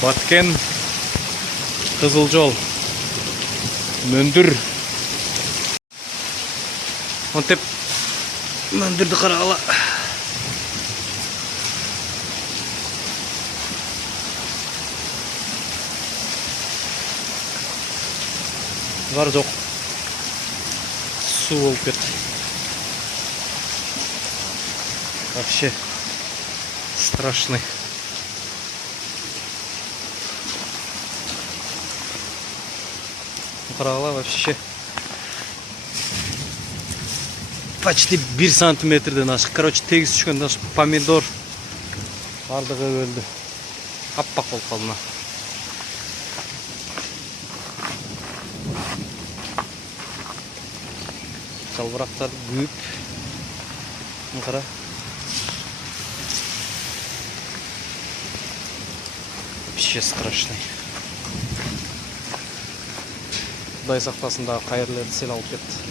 Баткен, Қызылжол, Мөндүр. Онтеп Мөндүрді қарағала. Бар жоқ. Су болып кетті. Вообще страшный. Қарағала вообще почти 1 сантиметрден ашық. Короче, тегіс түшкен ашық. Помидор бардығы өлді. Аппақ болып қалды. Жалбырақтар көп. Қара. Вообще страшный. Құдай сақтасындағы қайырлерді сел алып кетті.